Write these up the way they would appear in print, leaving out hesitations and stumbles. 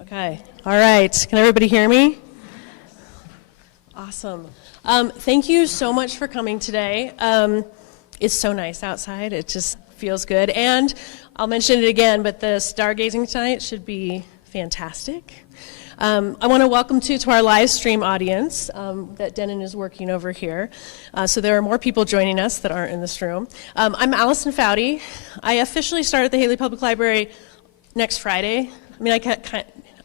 Okay, all right. Can everybody hear me? Awesome. Thank you so much for coming today. It's so nice outside. It just feels good. And I'll mention it again, but the stargazing tonight should be fantastic. I want to welcome to our live stream audience that Denon is working over here. So there are more people joining us that aren't in this room. I'm Allison Foudy. I officially start at the Hailey Public Library next Friday. I mean,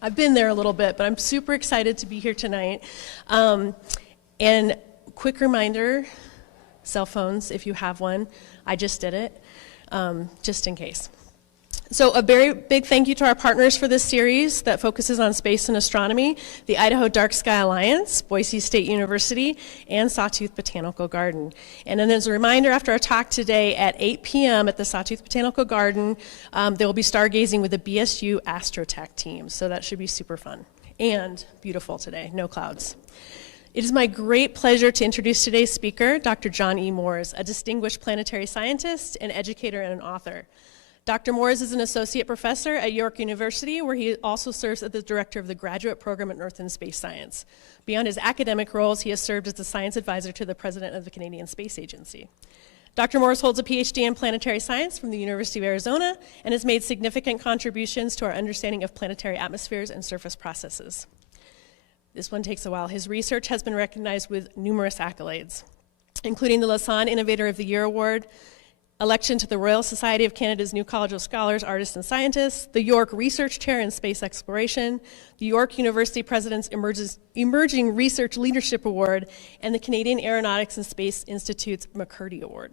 I've been there a little bit, but I'm super excited to be here tonight. And quick reminder, cell phones, if you have one, I just did it, just in case. So a very big thank you to our partners for this series that focuses on space and astronomy, the Idaho Dark Sky Alliance, Boise State University, and Sawtooth Botanical Garden. And then as a reminder, after our talk today at 8 p.m. at the Sawtooth Botanical Garden, there will be stargazing with the BSU Astrotech team, so that should be super fun and beautiful today, no clouds. It is my great pleasure to introduce today's speaker, Dr. John E. Moores, a distinguished planetary scientist, an educator, and an author. Dr. Moores is an associate professor at York University, where he also serves as the director of the graduate program in Earth and Space Science. Beyond his academic roles, he has served as the science advisor to the president of the Canadian Space Agency. Dr. Moores holds a PhD in planetary science from the University of Arizona and has made significant contributions to our understanding of planetary atmospheres and surface processes. This one takes a while. His research has been recognized with numerous accolades, including the Lausanne Innovator of the Year Award, election to the Royal Society of Canada's New College of Scholars, Artists, and Scientists, the York Research Chair in Space Exploration, the York University President's Emerging Research Leadership Award, and the Canadian Aeronautics and Space Institute's McCurdy Award.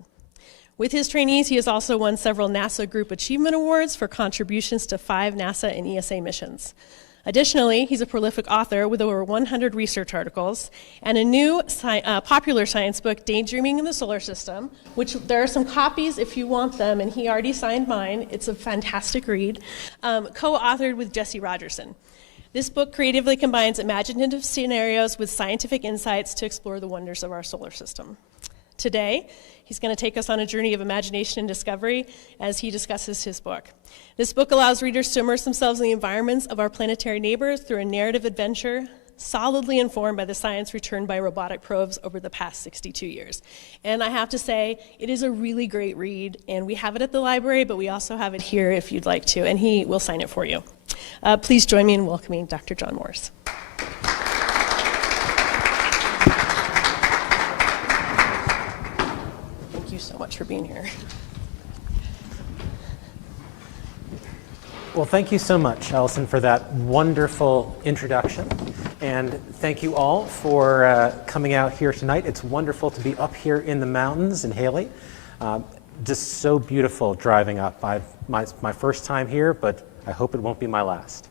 With his trainees, he has also won several NASA Group Achievement Awards for contributions to 5 NASA and ESA missions. Additionally, he's a prolific author with over 100 research articles and a new popular science book, Daydreaming in the Solar System, which there are some copies if you want them, and he already signed mine. It's a fantastic read, co-authored with Jesse Rogerson. This book creatively combines imaginative scenarios with scientific insights to explore the wonders of our solar system. Today, he's going to take us on a journey of imagination and discovery as he discusses his book. This book allows readers to immerse themselves in the environments of our planetary neighbors through a narrative adventure solidly informed by the science returned by robotic probes over the past 62 years. And I have to say, it is a really great read, and we have it at the library, but we also have it here if you'd like to, and he will sign it for you. Please join me in welcoming Dr. John Moores. Thank you so much for being here. Well, thank you so much, Allison, for that wonderful introduction. And thank you all for coming out here tonight. It's wonderful to be up here in the mountains in Hailey. Just so beautiful driving up. My first time here, but I hope it won't be my last.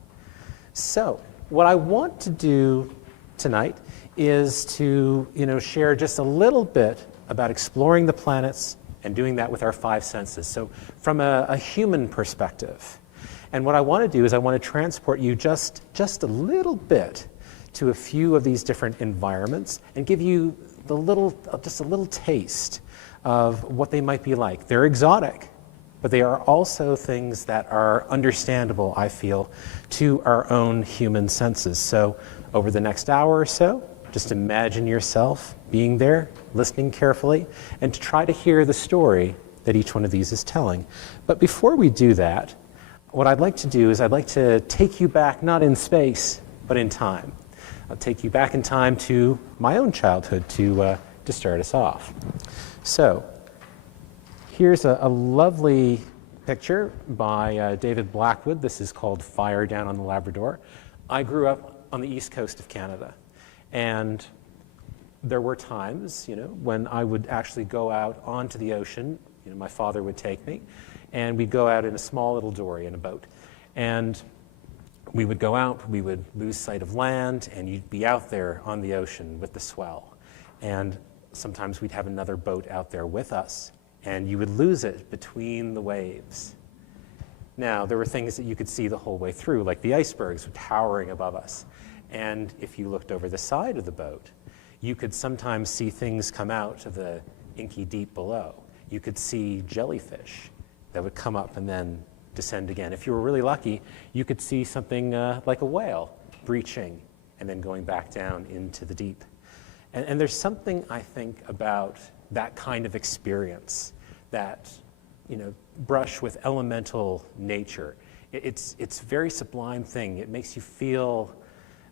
So, what I want to do tonight is to share just a little bit about exploring the planets and doing that with our 5 senses. So, from a human perspective. And what I want to do is I want to transport you just a little bit to a few of these different environments and give you just a little taste of what they might be like. They're exotic, but they are also things that are understandable, I feel, to our own human senses. So over the next hour or so, just imagine yourself being there, listening carefully, and to try to hear the story that each one of these is telling. But before we do that, what I'd like to do is I'd like to take you back, not in space, but in time. I'll take you back in time to my own childhood to start us off. So here's a lovely picture by David Blackwood. This is called Fire Down on the Labrador. I grew up on the east coast of Canada, and there were times, when I would actually go out onto the ocean. My father would take me, and we'd go out in a small little dory in a boat. And we would go out, we would lose sight of land, and you'd be out there on the ocean with the swell. And sometimes we'd have another boat out there with us, and you would lose it between the waves. Now, there were things that you could see the whole way through, like the icebergs towering above us. And if you looked over the side of the boat, you could sometimes see things come out of the inky deep below. You could see jellyfish that would come up and then descend again. If you were really lucky, you could see something like a whale breaching and then going back down into the deep. And there's something, I think, about that kind of experience, that brush with elemental nature. It's a very sublime thing. It makes you feel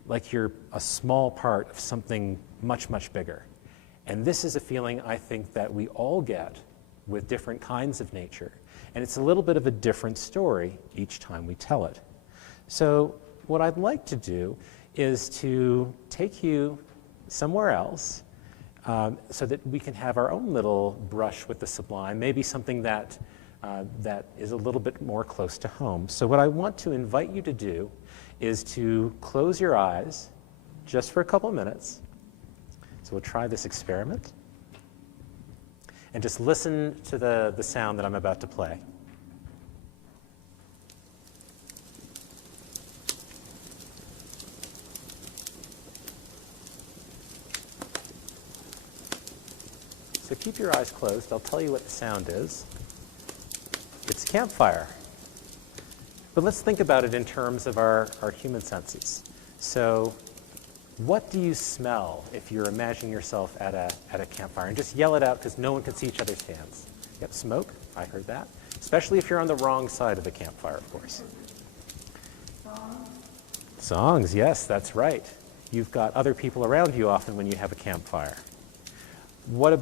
like you're a small part of something much, much bigger. And this is a feeling I think that we all get with different kinds of nature. And it's a little bit of a different story each time we tell it. So what I'd like to do is to take you somewhere else so that we can have our own little brush with the sublime, maybe something that is a little bit more close to home. So what I want to invite you to do is to close your eyes just for a couple of minutes. So we'll try this experiment. And just listen to the sound that I'm about to play. So keep your eyes closed. I'll tell you what the sound is. It's a campfire. But let's think about it in terms of our human senses. So what do you smell if you're imagining yourself at a campfire? And just yell it out because no one can see each other's hands. Yep, smoke. I heard that. Especially if you're on the wrong side of the campfire, of course. Songs. Songs, yes, that's right. You've got other people around you often when you have a campfire. What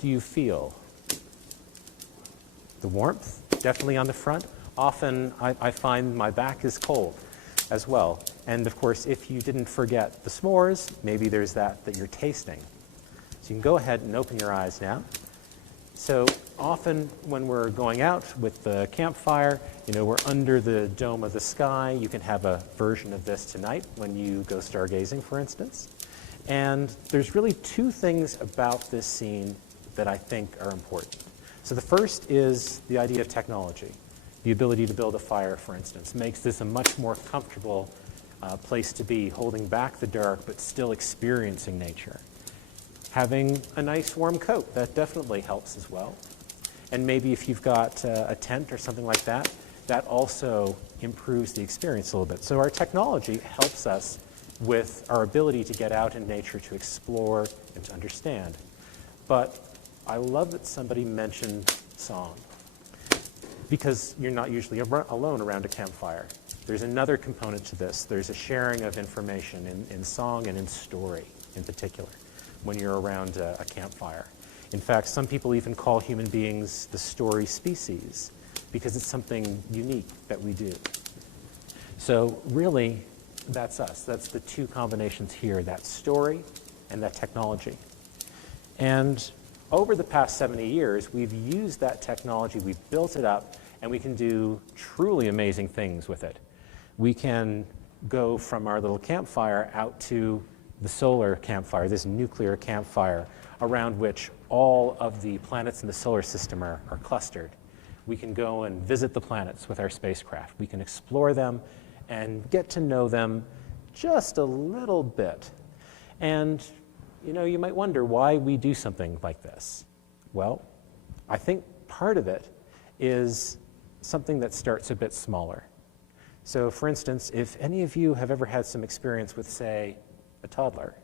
do you feel? The warmth, definitely on the front. Often I find my back is cold as well. And of course, if you didn't forget the s'mores, maybe there's that you're tasting. So you can go ahead and open your eyes now. So often when we're going out with the campfire, we're under the dome of the sky. You can have a version of this tonight when you go stargazing, for instance. And there's really two things about this scene that I think are important. So the first is the idea of technology. The ability to build a fire, for instance, makes this a much more comfortable place to be, holding back the dark but still experiencing nature. Having a nice warm coat, that definitely helps as well. And maybe if you've got a tent or something like that, that also improves the experience a little bit. So our technology helps us with our ability to get out in nature, to explore and to understand. But I love that somebody mentioned song, because you're not usually alone around a campfire. There's another component to this. There's a sharing of information in song and in story in particular when you're around a campfire. In fact, some people even call human beings the story species because it's something unique that we do. So really, that's us. That's the two combinations here, that story and that technology. And over the past 70 years, we've used that technology, we've built it up, and we can do truly amazing things with it. We can go from our little campfire out to the solar campfire, this nuclear campfire, around which all of the planets in the solar system are clustered. We can go and visit the planets with our spacecraft. We can explore them and get to know them just a little bit. And you might wonder why we do something like this. Well, I think part of it is something that starts a bit smaller. So for instance, if any of you have ever had some experience with, say, a toddler,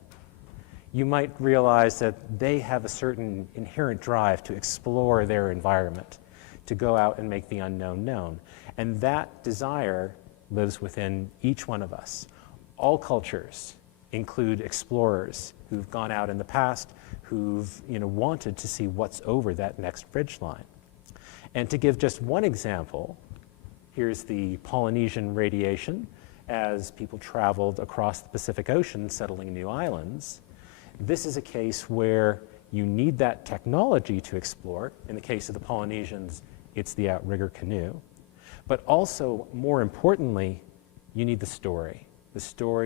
you might realize that they have a certain inherent drive to explore their environment, to go out and make the unknown known. And that desire lives within each one of us. All cultures include explorers who've gone out in the past, who've wanted to see what's over that next ridgeline. And to give just one example, here's the Polynesian radiation as people traveled across the Pacific Ocean settling new islands. This is a case where you need that technology to explore. In the case of the Polynesians, it's the outrigger canoe. But also, more importantly, you need the story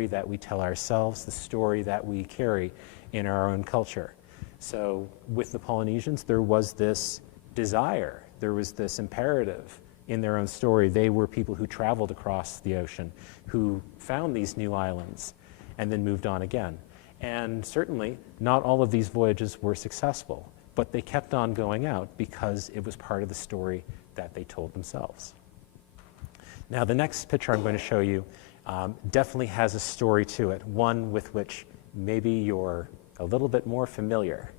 that we tell ourselves, the story that we carry in our own culture. So with the Polynesians, there was this desire, there was this imperative in their own story. They were people who traveled across the ocean, who found these new islands, and then moved on again. And certainly, not all of these voyages were successful, but they kept on going out because it was part of the story that they told themselves. Now, the next picture I'm going to show you definitely has a story to it, one with which maybe you're a little bit more familiar.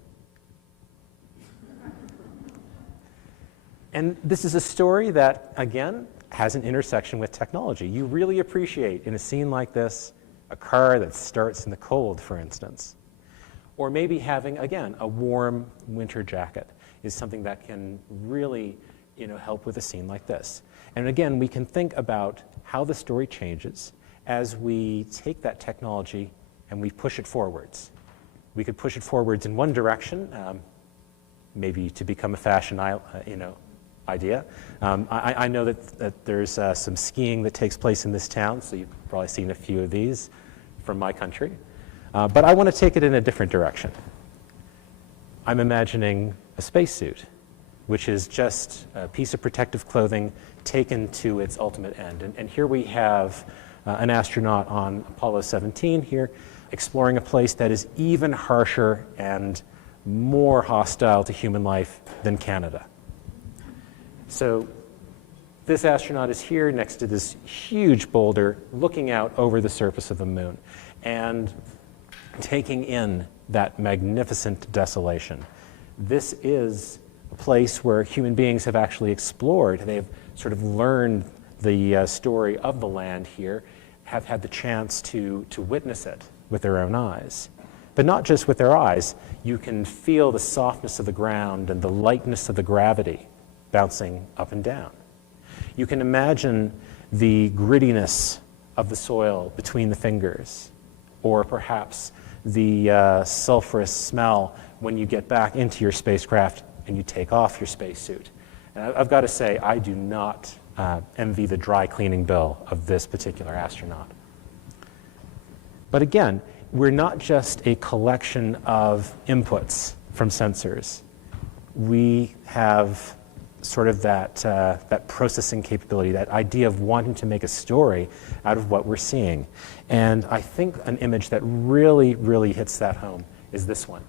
And this is a story that, again, has an intersection with technology. You really appreciate, in a scene like this, a car that starts in the cold, for instance. Or maybe having, again, a warm winter jacket is something that can really help with a scene like this. And again, we can think about how the story changes as we take that technology and we push it forwards. We could push it forwards in one direction, maybe to become a fashion idea. I know that there's some skiing that takes place in this town, so you've probably seen a few of these from my country. But I want to take it in a different direction. I'm imagining a spacesuit, which is just a piece of protective clothing taken to its ultimate end. And here we have an astronaut on Apollo 17 here, exploring a place that is even harsher and more hostile to human life than Canada. So this astronaut is here next to this huge boulder, looking out over the surface of the moon and taking in that magnificent desolation. This is a place where human beings have actually explored. They've sort of learned the story of the land here, have had the chance to witness it with their own eyes. But not just with their eyes. You can feel the softness of the ground and the lightness of the gravity bouncing up and down. You can imagine the grittiness of the soil between the fingers, or perhaps the sulfurous smell when you get back into your spacecraft and you take off your spacesuit. And I've got to say, I do not envy the dry cleaning bill of this particular astronaut. But again, we're not just a collection of inputs from sensors. We have sort of that processing capability, that idea of wanting to make a story out of what we're seeing. And I think an image that really, really hits that home is this one.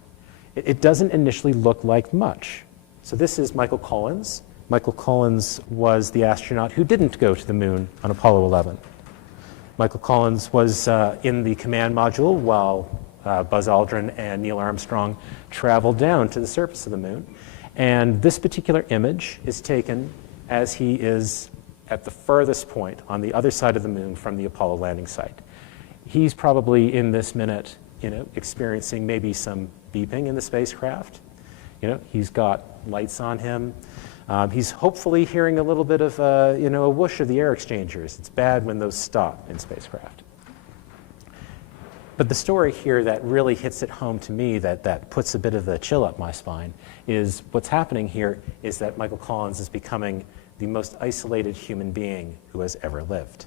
It doesn't initially look like much. So this is Michael Collins. Michael Collins was the astronaut who didn't go to the moon on Apollo 11. Michael Collins was in the command module while Buzz Aldrin and Neil Armstrong traveled down to the surface of the moon. And this particular image is taken as he is at the furthest point on the other side of the moon from the Apollo landing site. He's probably in this minute, experiencing maybe some beeping in the spacecraft. He's got lights on him. He's hopefully hearing a little bit of, a whoosh of the air exchangers. It's bad when those stop in spacecraft. But the story here that really hits it home to me, that puts a bit of a chill up my spine, is what's happening here is that Michael Collins is becoming the most isolated human being who has ever lived.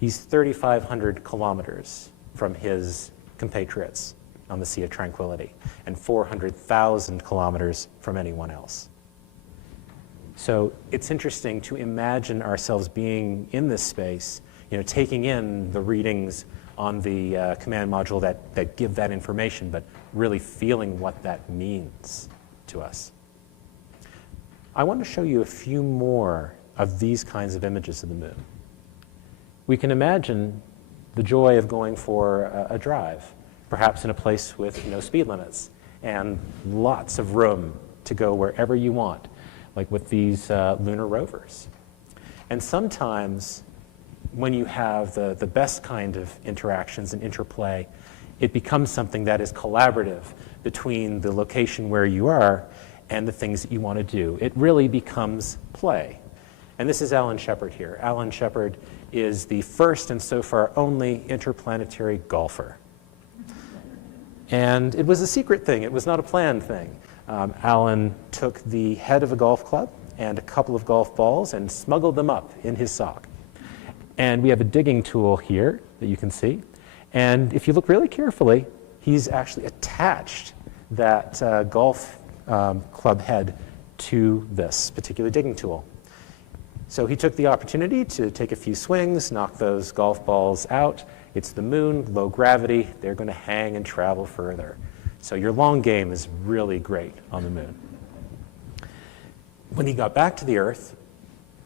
He's 3,500 kilometers from his compatriots on the Sea of Tranquility and 400,000 kilometers from anyone else. So it's interesting to imagine ourselves being in this space, taking in the readings on the command module that give that information, but really feeling what that means to us. I want to show you a few more of these kinds of images of the moon. We can imagine the joy of going for a drive, perhaps in a place with no speed limits and lots of room to go wherever you want, like with these lunar rovers. And sometimes when you have the best kind of interactions and interplay, it becomes something that is collaborative between the location where you are and the things that you want to do. It really becomes play. And this is Alan Shepard here. Alan Shepard is the first and so far only interplanetary golfer. And it was a secret thing. It was not a planned thing. Alan took the head of a golf club and a couple of golf balls and smuggled them up in his sock. And we have a digging tool here that you can see. And if you look really carefully, he's actually attached that golf club head to this particular digging tool. So he took the opportunity to take a few swings, knock those golf balls out. It's the moon, low gravity. They're going to hang and travel further. So your long game is really great on the moon. When he got back to the Earth,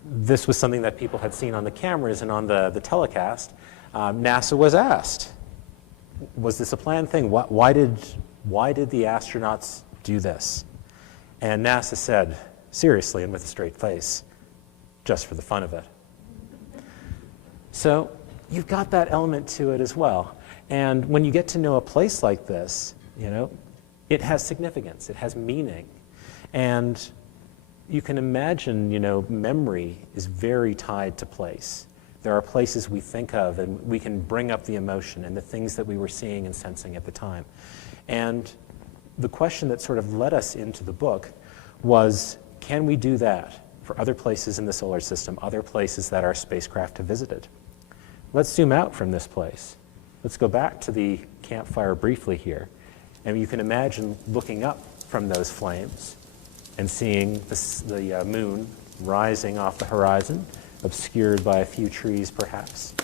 this was something that people had seen on the cameras and on the telecast, NASA was asked, was this a planned thing? Why did the astronauts do this? And NASA said, seriously and with a straight face, just for the fun of it. So you've got that element to it as well. And when you get to know a place like this, it has significance, it has meaning. And you can imagine, memory is very tied to place. There are places we think of and we can bring up the emotion and the things that we were seeing and sensing at the time. And the question that sort of led us into the book was, can we do that for other places in the solar system, other places that our spacecraft have visited? Let's zoom out from this place. Let's go back to the campfire briefly here. And you can imagine looking up from those flames and seeing the moon rising off the horizon, obscured by a few trees perhaps.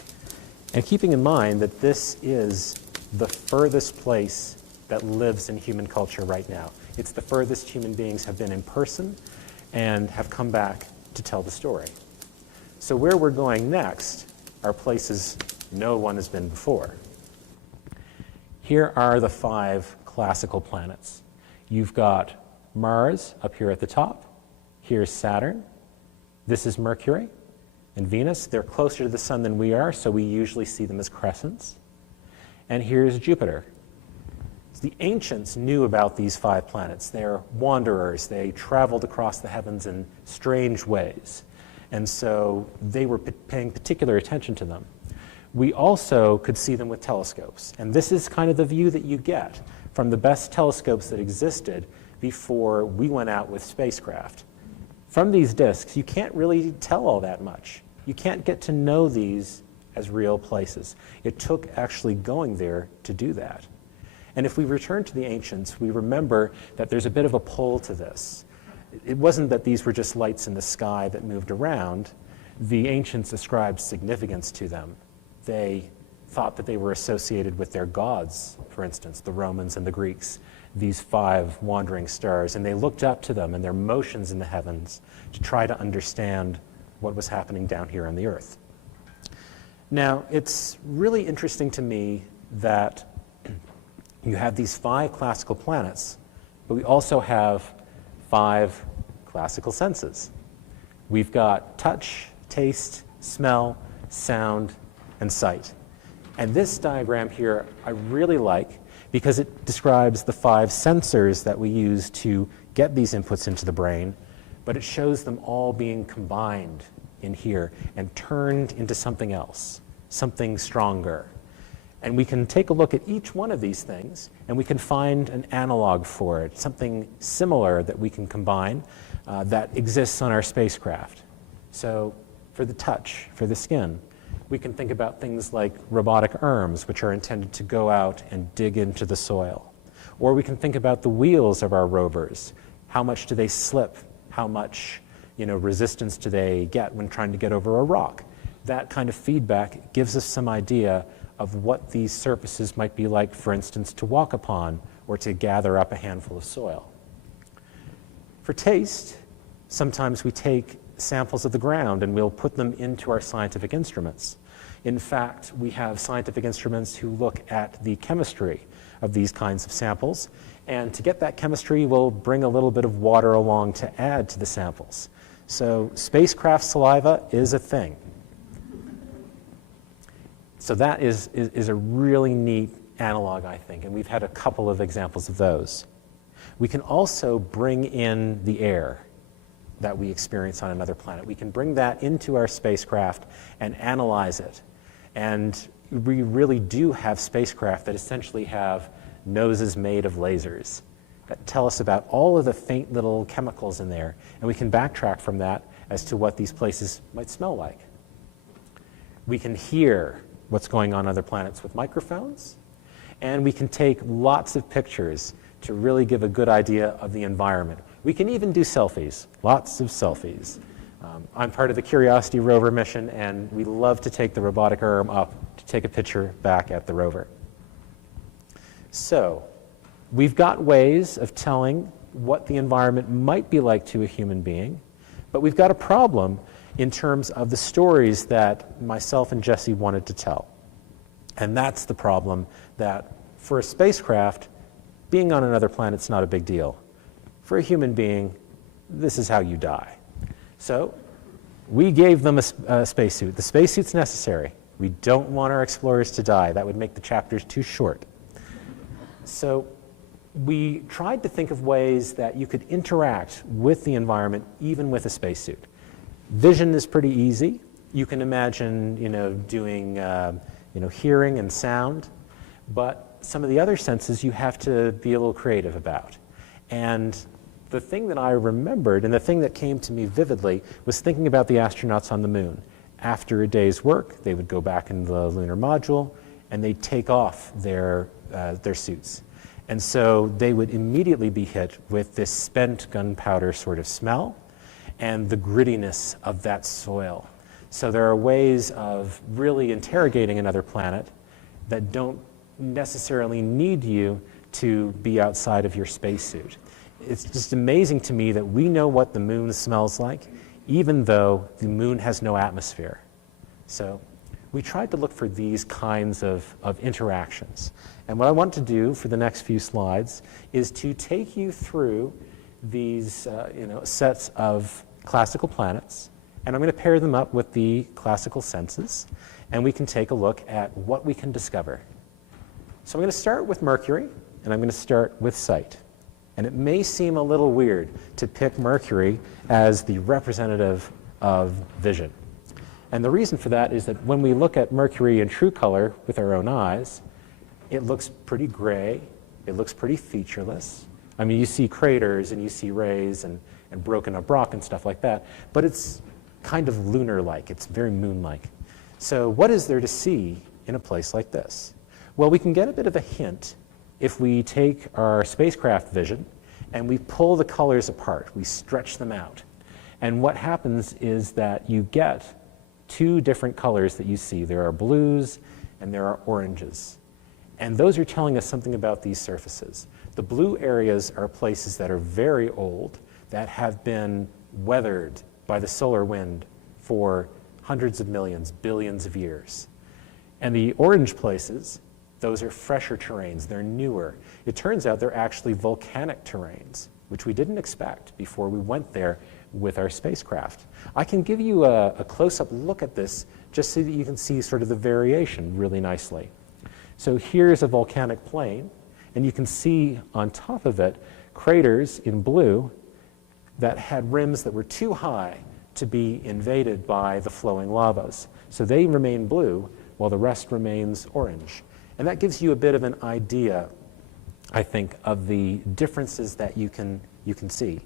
And keeping in mind that this is the furthest place that lives in human culture right now. It's the furthest human beings have been in person and have come back to tell the story. So where we're going next are places no one has been before. Here are the 5 classical planets. You've got Mars up here at the top. Here's Saturn. This is Mercury and Venus. They're closer to the sun than we are, so we usually see them as crescents. And here's Jupiter. So the ancients knew about these 5 planets. They're wanderers. They traveled across the heavens in strange ways. And so they were paying particular attention to them. We also could see them with telescopes. And this is kind of the view that you get from the best telescopes that existed before we went out with spacecraft. From these disks, you can't really tell all that much. You can't get to know these as real places. It took actually going there to do that. And if we return to the ancients, we remember that there's a bit of a pull to this. It wasn't that these were just lights in the sky that moved around. The ancients ascribed significance to them. They thought that they were associated with their gods, for instance, the Romans and the Greeks, these 5 wandering stars, and they looked up to them and their motions in the heavens to try to understand what was happening down here on the Earth. Now, it's really interesting to me that you have these 5 classical planets, but we also have 5 classical senses. We've got touch, taste, smell, sound, and sight. And this diagram here I really like because it describes the 5 sensors that we use to get these inputs into the brain, but it shows them all being combined in here and turned into something else, something stronger. And we can take a look at each one of these things and we can find an analog for it, something similar that we can combine that exists on our spacecraft. So for the touch, for the skin, we can think about things like robotic arms, which are intended to go out and dig into the soil. Or we can think about the wheels of our rovers. How much do they slip? How much resistance do they get when trying to get over a rock? That kind of feedback gives us some idea of what these surfaces might be like, for instance, to walk upon or to gather up a handful of soil. For taste, sometimes we take samples of the ground and we'll put them into our scientific instruments. In fact, we have scientific instruments who look at the chemistry of these kinds of samples, and to get that chemistry, we'll bring a little bit of water along to add to the samples. So spacecraft saliva is a thing. So that is a really neat analog, I think, and we've had a couple of examples of those. We can also bring in the air that we experience on another planet. We can bring that into our spacecraft and analyze it. And we really do have spacecraft that essentially have noses made of lasers that tell us about all of the faint little chemicals in there, and we can backtrack from that as to what these places might smell like. We can hear what's going on other planets with microphones, and we can take lots of pictures to really give a good idea of the environment. We can even do selfies, lots of selfies. I'm part of the Curiosity rover mission, and we love to take the robotic arm up to take a picture back at the rover. So we've got ways of telling what the environment might be like to a human being, but we've got a problem in terms of the stories that myself and Jesse wanted to tell. And that's the problem, that for a spacecraft, being on another planet's not a big deal. For a human being, this is how you die. So we gave them a spacesuit. The spacesuit's necessary. We don't want our explorers to die. That would make the chapters too short. So we tried to think of ways that you could interact with the environment even with a spacesuit. Vision is pretty easy. You can imagine, doing, hearing and sound, but some of the other senses you have to be a little creative about. And the thing that I remembered, and the thing that came to me vividly, was thinking about the astronauts on the moon. After a day's work, they would go back in the lunar module, and they'd take off their suits. And so they would immediately be hit with this spent gunpowder sort of smell and the grittiness of that soil. So there are ways of really interrogating another planet that don't necessarily need you to be outside of your spacesuit. It's just amazing to me that we know what the moon smells like, even though the moon has no atmosphere. So we tried to look for these kinds of interactions. And what I want to do for the next few slides is to take you through these sets of classical planets, and I'm going to pair them up with the classical senses, and we can take a look at what we can discover. So I'm going to start with Mercury, and I'm going to start with sight. And it may seem a little weird to pick Mercury as the representative of vision. And the reason for that is that when we look at Mercury in true color with our own eyes, it looks pretty gray, it looks pretty featureless. I mean, you see craters and you see rays and broken up rock and stuff like that, but it's kind of lunar-like, it's very moon-like. So what is there to see in a place like this? Well, we can get a bit of a hint if we take our spacecraft vision and we pull the colors apart, we stretch them out. And what happens is that you get two different colors that you see. There are blues and there are oranges. And those are telling us something about these surfaces. The blue areas are places that are very old, that have been weathered by the solar wind for hundreds of millions, billions of years. And the orange places, those are fresher terrains, they're newer. It turns out they're actually volcanic terrains, which we didn't expect before we went there with our spacecraft. I can give you a close-up look at this just so that you can see sort of the variation really nicely. So here's a volcanic plain, and you can see on top of it craters in blue that had rims that were too high to be invaded by the flowing lavas. So they remain blue while the rest remains orange. And that gives you a bit of an idea, I think, of the differences that you can see.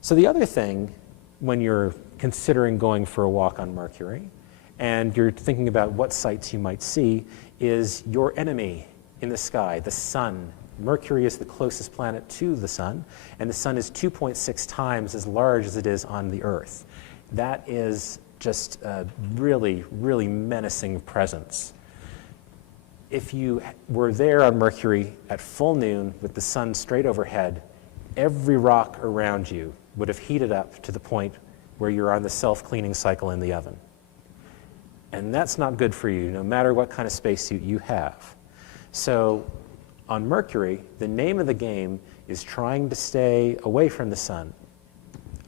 So the other thing, when you're considering going for a walk on Mercury, and you're thinking about what sights you might see, is your enemy in the sky, the sun. Mercury is the closest planet to the sun, and the sun is 2.6 times as large as it is on the Earth. That is just a really, really menacing presence. If you were there on Mercury at full noon with the sun straight overhead, every rock around you would have heated up to the point where you're on the self-cleaning cycle in the oven. And that's not good for you, no matter what kind of spacesuit you have. So on Mercury, the name of the game is trying to stay away from the sun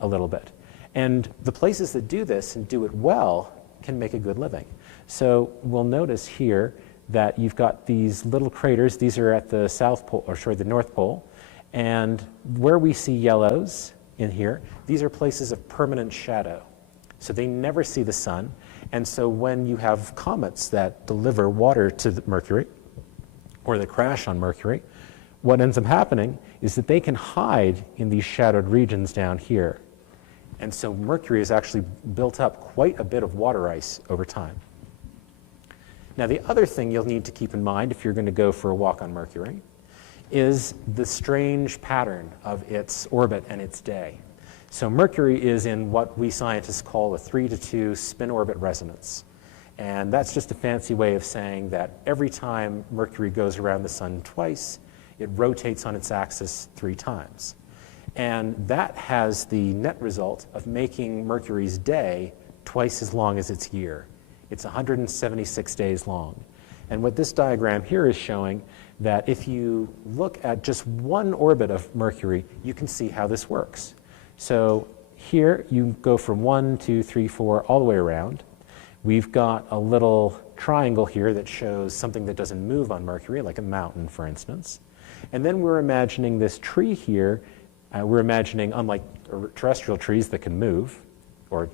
a little bit. And the places that do this and do it well can make a good living. So we'll notice here that you've got these little craters. These are at the South Pole, or sorry, the North Pole. And where we see yellows in here, these are places of permanent shadow. So they never see the sun. And so when you have comets that deliver water to Mercury, or that crash on Mercury, what ends up happening is that they can hide in these shadowed regions down here. And so Mercury has actually built up quite a bit of water ice over time. Now, the other thing you'll need to keep in mind if you're going to go for a walk on Mercury is the strange pattern of its orbit and its day. So Mercury is in what we scientists call a 3-to-2 spin-orbit resonance. And that's just a fancy way of saying that every time Mercury goes around the sun twice, it rotates on its axis 3 times. And that has the net result of making Mercury's day twice as long as its year. It's 176 days long. And what this diagram here is showing, that if you look at just one orbit of Mercury, you can see how this works. So here you go from 1, 2, 3, 4, all the way around. We've got a little triangle here that shows something that doesn't move on Mercury, like a mountain, for instance. And then we're imagining this tree here. We're imagining, unlike terrestrial trees that can move, or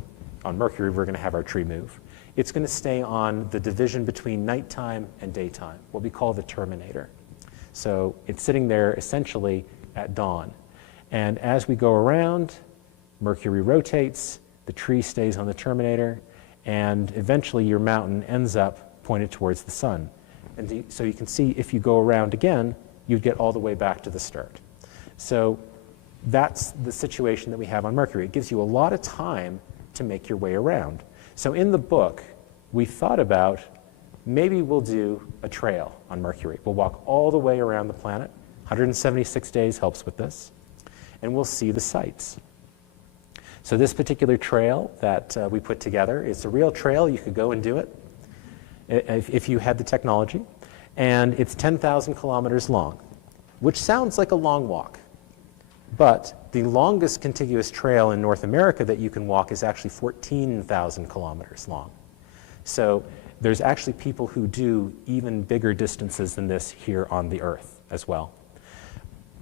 on Mercury we're going to have our tree move, it's going to stay on the division between nighttime and daytime, what we call the terminator. So it's sitting there essentially at dawn. And as we go around, Mercury rotates, the tree stays on the terminator, and eventually your mountain ends up pointed towards the sun. And so you can see if you go around again, you'd get all the way back to the start. So that's the situation that we have on Mercury. It gives you a lot of time to make your way around. So in the book, we thought about maybe we'll do a trail on Mercury. We'll walk all the way around the planet. 176 days helps with this. And we'll see the sights. So this particular trail that we put together, it's a real trail. You could go and do it if you had the technology. And it's 10,000 kilometers long, which sounds like a long walk. But the longest contiguous trail in North America that you can walk is actually 14,000 kilometers long. So there's actually people who do even bigger distances than this here on the Earth as well.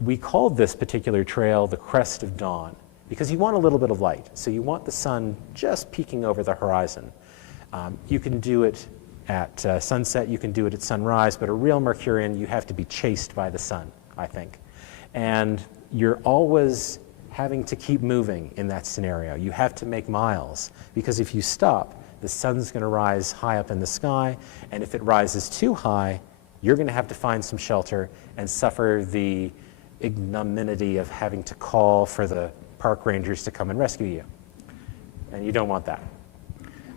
We called this particular trail the Crest of Dawn because you want a little bit of light. So you want the sun just peeking over the horizon. You can do it at sunset, you can do it at sunrise, but a real Mercurian, you have to be chased by the sun, I think. And you're always having to keep moving in that scenario. You have to make miles, because if you stop, the sun's going to rise high up in the sky, and if it rises too high, you're going to have to find some shelter and suffer the ignominy of having to call for the park rangers to come and rescue you. And you don't want that.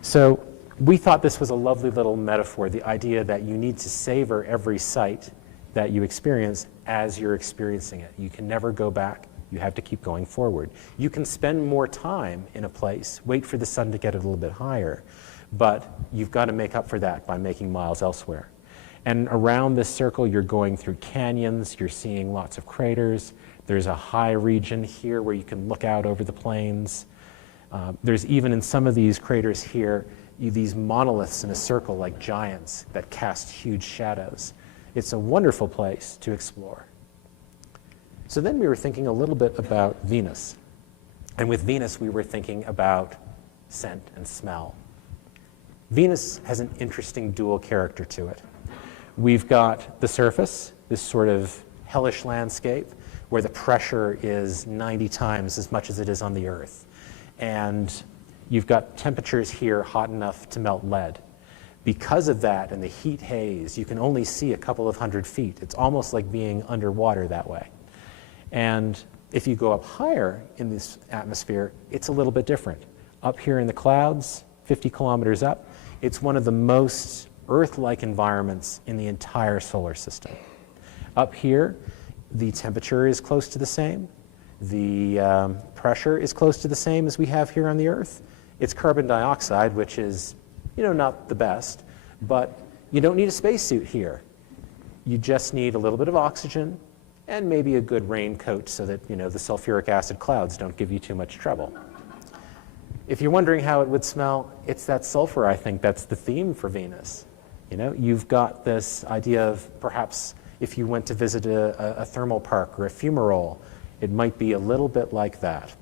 So we thought this was a lovely little metaphor, the idea that you need to savor every sight that you experience as you're experiencing it. You can never go back. You have to keep going forward. You can spend more time in a place, wait for the sun to get a little bit higher, but you've got to make up for that by making miles elsewhere. And around this circle, you're going through canyons, you're seeing lots of craters. There's a high region here where you can look out over the plains. There's even in some of these craters here, these monoliths in a circle like giants that cast huge shadows. It's a wonderful place to explore. So then we were thinking a little bit about Venus. And with Venus, we were thinking about scent and smell. Venus has an interesting dual character to it. We've got the surface, this sort of hellish landscape, where the pressure is 90 times as much as it is on the Earth. And you've got temperatures here hot enough to melt lead. Because of that and the heat haze, you can only see a couple of 100 feet. It's almost like being underwater that way. And if you go up higher in this atmosphere, it's a little bit different. Up here in the clouds, 50 kilometers up, it's one of the most Earth-like environments in the entire solar system. Up here, the temperature is close to the same. The pressure is close to the same as we have here on the Earth. It's carbon dioxide, which is not the best, but you don't need a spacesuit here. You just need a little bit of oxygen and maybe a good raincoat so that, the sulfuric acid clouds don't give you too much trouble. If you're wondering how it would smell, it's that sulfur, I think, that's the theme for Venus. You've got this idea of perhaps if you went to visit a thermal park or a fumarole, it might be a little bit like that.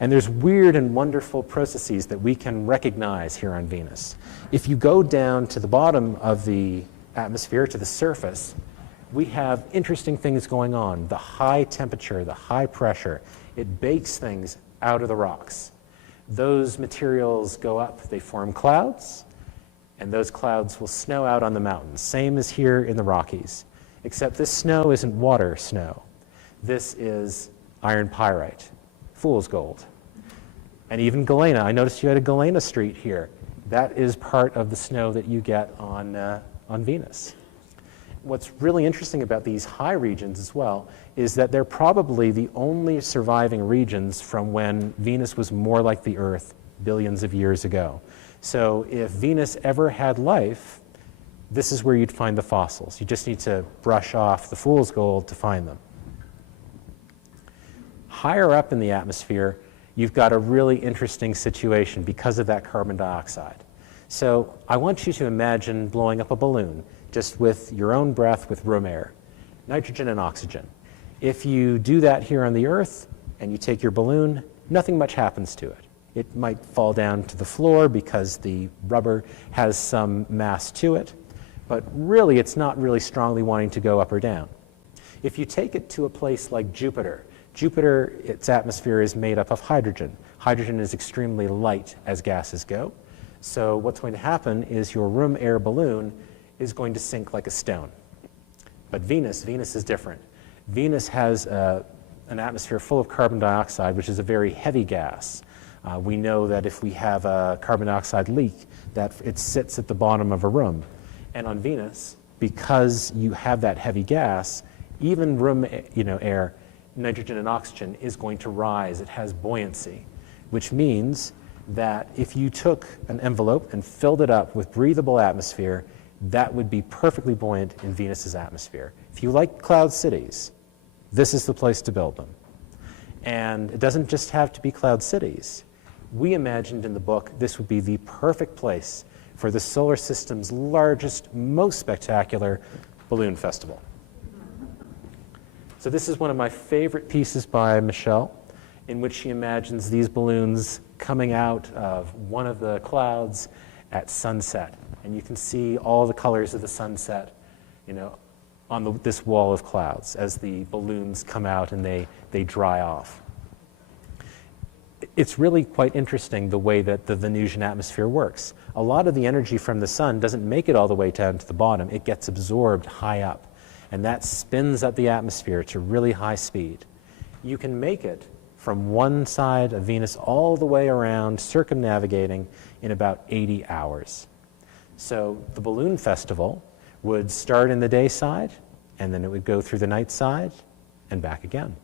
And there's weird and wonderful processes that we can recognize here on Venus. If you go down to the bottom of the atmosphere, to the surface, we have interesting things going on. The high temperature, the high pressure, it bakes things out of the rocks. Those materials go up, they form clouds, and those clouds will snow out on the mountains, same as here in the Rockies, except this snow isn't water snow. This is iron pyrite. Fool's gold. And even galena. I noticed you had a galena street here. That is part of the snow that you get on Venus. What's really interesting about these high regions as well is that they're probably the only surviving regions from when Venus was more like the Earth billions of years ago. So if Venus ever had life, this is where you'd find the fossils. You just need to brush off the fool's gold to find them. Higher up in the atmosphere, you've got a really interesting situation because of that carbon dioxide. So I want you to imagine blowing up a balloon just with your own breath with room air, nitrogen and oxygen. If you do that here on the Earth and you take your balloon, nothing much happens to it. It might fall down to the floor because the rubber has some mass to it, but really it's not really strongly wanting to go up or down. If you take it to a place like Jupiter, its atmosphere is made up of hydrogen. Hydrogen is extremely light as gases go. So what's going to happen is your room air balloon is going to sink like a stone. But Venus is different. Venus has an atmosphere full of carbon dioxide, which is a very heavy gas. We know that if we have a carbon dioxide leak, that it sits at the bottom of a room. And on Venus, because you have that heavy gas, even room air, nitrogen and oxygen, is going to rise. It has buoyancy, which means that if you took an envelope and filled it up with breathable atmosphere, that would be perfectly buoyant in Venus's atmosphere. If you like cloud cities, this is the place to build them. And it doesn't just have to be cloud cities. We imagined in the book this would be the perfect place for the solar system's largest, most spectacular balloon festival. So this is one of my favorite pieces by Michelle, in which she imagines these balloons coming out of one of the clouds at sunset. And you can see all the colors of the sunset, on this wall of clouds as the balloons come out and they dry off. It's really quite interesting the way that the Venusian atmosphere works. A lot of the energy from the sun doesn't make it all the way down to the bottom. It gets absorbed high up, and that spins up the atmosphere to really high speed. You can make it from one side of Venus all the way around, circumnavigating, in about 80 hours. So the balloon festival would start in the day side, and then it would go through the night side and back again.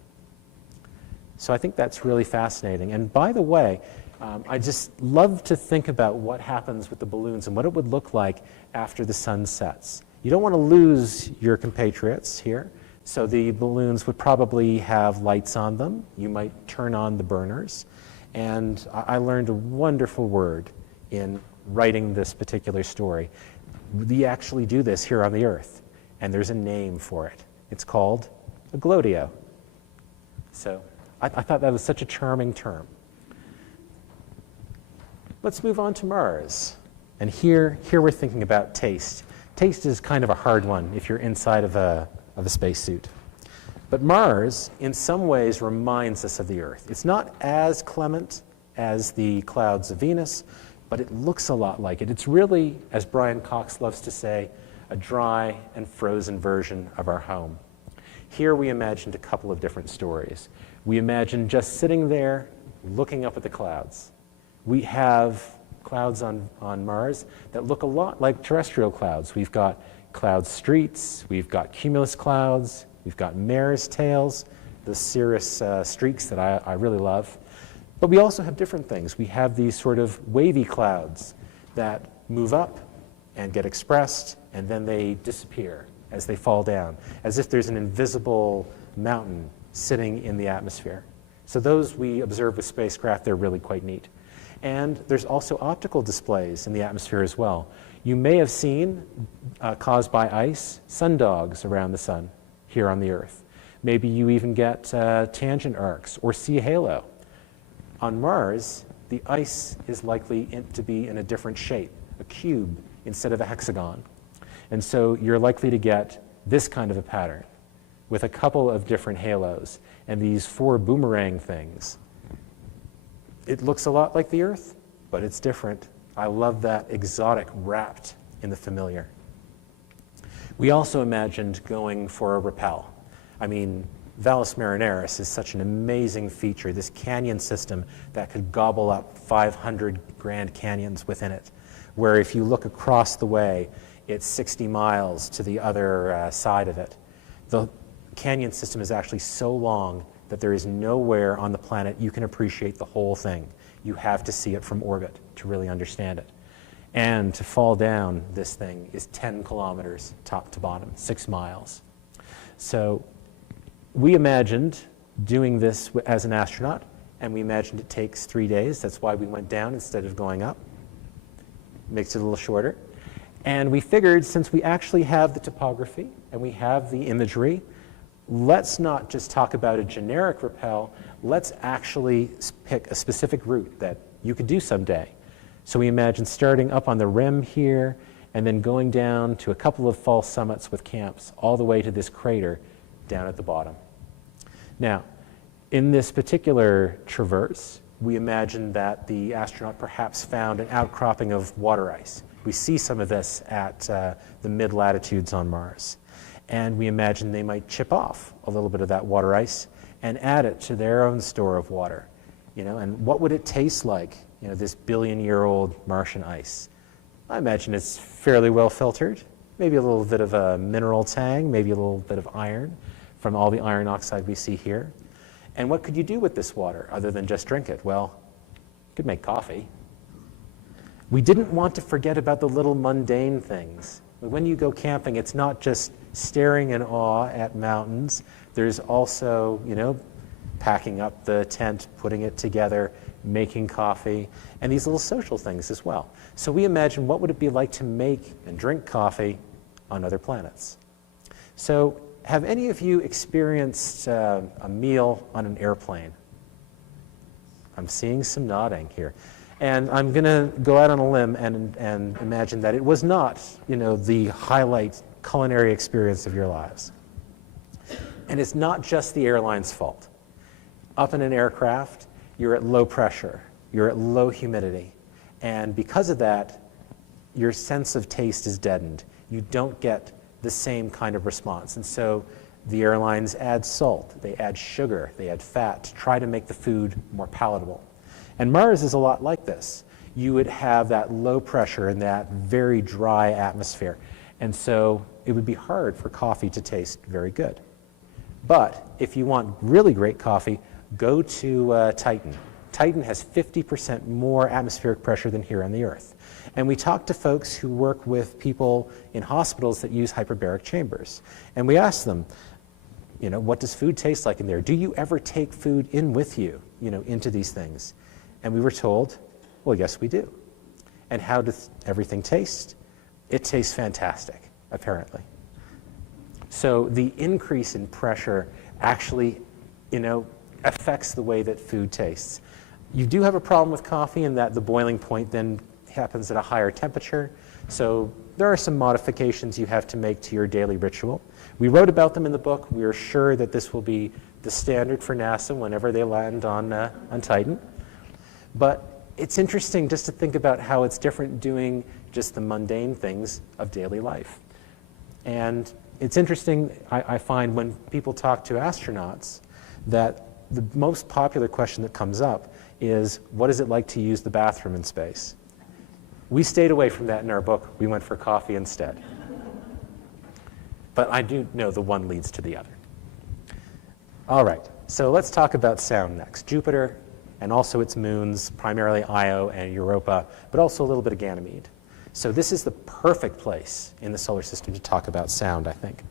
So I think that's really fascinating. And by the way, I just love to think about what happens with the balloons and what it would look like after the sun sets. You don't want to lose your compatriots here, so the balloons would probably have lights on them. You might turn on the burners. And I learned a wonderful word in writing this particular story. We actually do this here on the Earth, and there's a name for it. It's called a glodio. So I thought that was such a charming term. Let's move on to Mars. And here we're thinking about taste. Taste is kind of a hard one if you're inside of a spacesuit. But Mars, in some ways, reminds us of the Earth. It's not as clement as the clouds of Venus, but it looks a lot like it. It's really, as Brian Cox loves to say, a dry and frozen version of our home. Here we imagined a couple of different stories. We imagined just sitting there, looking up at the clouds. We have clouds on Mars that look a lot like terrestrial clouds. We've got cloud streets, we've got cumulus clouds, we've got mare's tails, the cirrus streaks that I really love. But we also have different things. We have these sort of wavy clouds that move up and get expressed, and then they disappear as they fall down, as if there's an invisible mountain sitting in the atmosphere. So those we observe with spacecraft. They're really quite neat. And there's also optical displays in the atmosphere as well. You may have seen, caused by ice, sundogs around the sun here on the Earth. Maybe you even get tangent arcs or see a halo. On Mars, the ice is likely to be in a different shape, a cube instead of a hexagon. And so you're likely to get this kind of a pattern with a couple of different halos and these four boomerang things. It looks a lot like the Earth, but it's different. I love that exotic wrapped in the familiar. We also imagined going for a rappel. I mean, Valles Marineris is such an amazing feature, this canyon system that could gobble up 500 Grand Canyons within it, where if you look across the way, it's 60 miles to the other side of it. The canyon system is actually so long that there is nowhere on the planet you can appreciate the whole thing. You have to see it from orbit to really understand it. And to fall down this thing is 10 kilometers top to bottom, 6 miles. So we imagined doing this as an astronaut, and we imagined it takes 3 days. That's why we went down instead of going up. Makes it a little shorter. And we figured, since we actually have the topography and we have the imagery, let's not just talk about a generic rappel, let's actually pick a specific route that you could do someday. So we imagined starting up on the rim here and then going down to a couple of false summits with camps all the way to this crater down at the bottom. Now, in this particular traverse, we imagined that the astronaut perhaps found an outcropping of water ice. We see some of this at the mid-latitudes on Mars. And we imagined they might chip off a little bit of that water ice and add it to their own store of water. And what would it taste like, this billion-year-old Martian ice? I imagine it's fairly well filtered, maybe a little bit of a mineral tang, maybe a little bit of iron from all the iron oxide we see here. And what could you do with this water other than just drink it? Well, you could make coffee. We didn't want to forget about the little mundane things. When you go camping, it's not just staring in awe at mountains. There's also, packing up the tent, putting it together, making coffee, and these little social things as well. So we imagined, what would it be like to make and drink coffee on other planets? So have any of you experienced a meal on an airplane? I'm seeing some nodding here. And I'm going to go out on a limb and imagine that it was not, the highlight culinary experience of your lives. And it's not just the airline's fault. Up in an aircraft, you're at low pressure, you're at low humidity. And because of that, your sense of taste is deadened. You don't get the same kind of response. And so the airlines add salt, they add sugar, they add fat to try to make the food more palatable. And Mars is a lot like this. You would have that low pressure and that very dry atmosphere. And so it would be hard for coffee to taste very good. But if you want really great coffee, go to Titan. Titan has 50% more atmospheric pressure than here on the Earth. And we talked to folks who work with people in hospitals that use hyperbaric chambers. And we asked them, what does food taste like in there? Do you ever take food in with you, into these things? And we were told, well, yes, we do. And how does everything taste? It tastes fantastic, apparently. So the increase in pressure actually, affects the way that food tastes. You do have a problem with coffee in that the boiling point then happens at a higher temperature. So there are some modifications you have to make to your daily ritual. We wrote about them in the book. We are sure that this will be the standard for NASA whenever they land on Titan. But it's interesting just to think about how it's different doing just the mundane things of daily life. And it's interesting, I find, when people talk to astronauts, that the most popular question that comes up is, what is it like to use the bathroom in space? We stayed away from that in our book. We went for coffee instead. But I do know the one leads to the other. All right, so let's talk about sound next. Jupiter, and also its moons, primarily Io and Europa, but also a little bit of Ganymede. So this is the perfect place in the solar system to talk about sound, I think.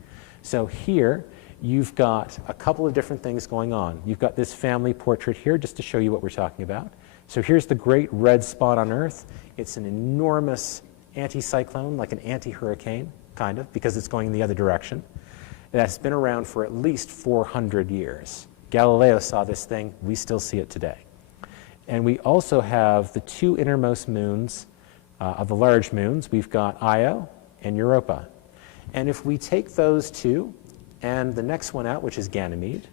So here, you've got a couple of different things going on. You've got this family portrait here, just to show you what we're talking about. So here's the great red spot on Earth. It's an enormous anticyclone, like an anti-hurricane, kind of, because it's going in the other direction. That's been around for at least 400 years. Galileo saw this thing. We still see it today. And we also have the two innermost moons of the large moons. We've got Io and Europa. And if we take those two and the next one out, which is Ganymede,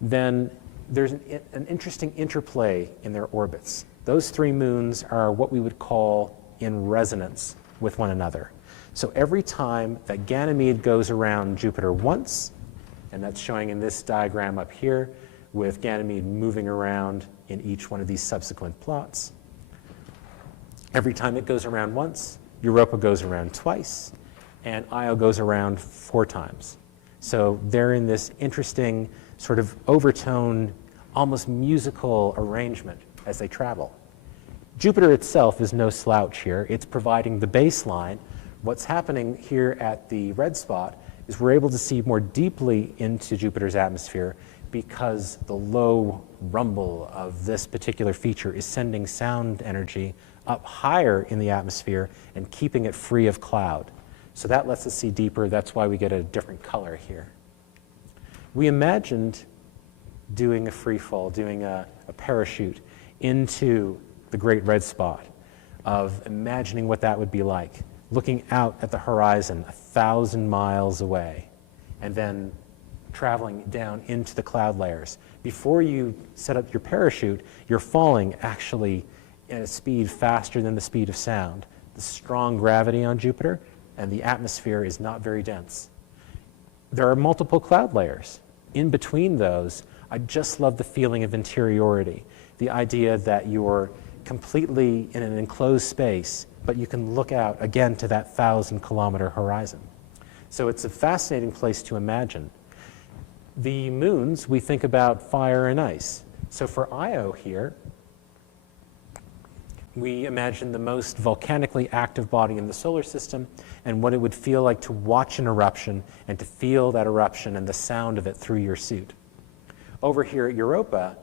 then there's an interesting interplay in their orbits. Those three moons are what we would call in resonance with one another. So every time that Ganymede goes around Jupiter once, and that's showing in this diagram up here, with Ganymede moving around in each one of these subsequent plots. Every time it goes around once, Europa goes around twice, and Io goes around 4 times. So they're in this interesting sort of overtone, almost musical arrangement as they travel. Jupiter itself is no slouch here. It's providing the baseline. What's happening here at the red spot is we're able to see more deeply into Jupiter's atmosphere because the low rumble of this particular feature is sending sound energy up higher in the atmosphere and keeping it free of cloud. So that lets us see deeper. That's why we get a different color here. We imagined doing a free fall, doing a parachute into the great red spot, of imagining what that would be like, looking out at the horizon 1,000 miles away, and then traveling down into the cloud layers. Before you set up your parachute, you're falling actually at a speed faster than the speed of sound. The strong gravity on Jupiter, and the atmosphere is not very dense. There are multiple cloud layers. In between those, I just love the feeling of interiority, the idea that you're completely in an enclosed space, but you can look out again to that 1,000-kilometer horizon. So it's a fascinating place to imagine. The moons, we think about fire and ice. So for Io here, we imagine the most volcanically active body in the solar system and what it would feel like to watch an eruption and to feel that eruption and the sound of it through your suit. Over here at Europa,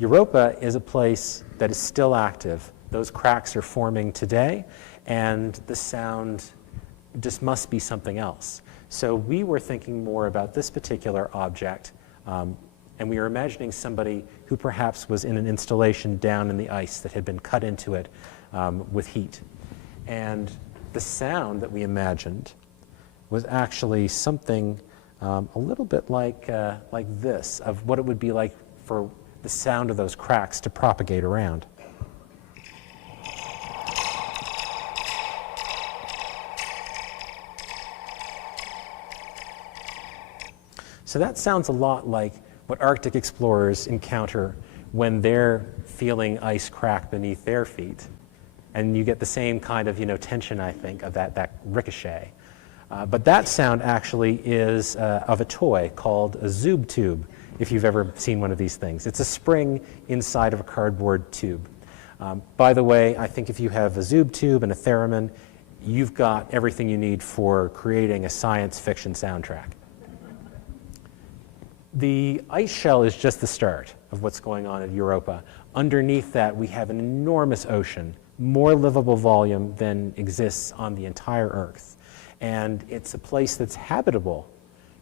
Europa is a place that is still active. Those cracks are forming today, and the sound just must be something else. So we were thinking more about this particular object, and we were imagining somebody who perhaps was in an installation down in the ice that had been cut into it with heat. And the sound that we imagined was actually something a little bit like this, of what it would be like for the sound of those cracks to propagate around. So that sounds a lot like what Arctic explorers encounter when they're feeling ice crack beneath their feet. And you get the same kind of tension, I think, of that ricochet. But that sound actually is of a toy called a Zoob tube, if you've ever seen one of these things. It's a spring inside of a cardboard tube. By the way, I think if you have a Zoob tube and a theremin, you've got everything you need for creating a science fiction soundtrack. The ice shell is just the start of what's going on at Europa. Underneath that, we have an enormous ocean, more livable volume than exists on the entire Earth. And it's a place that's habitable,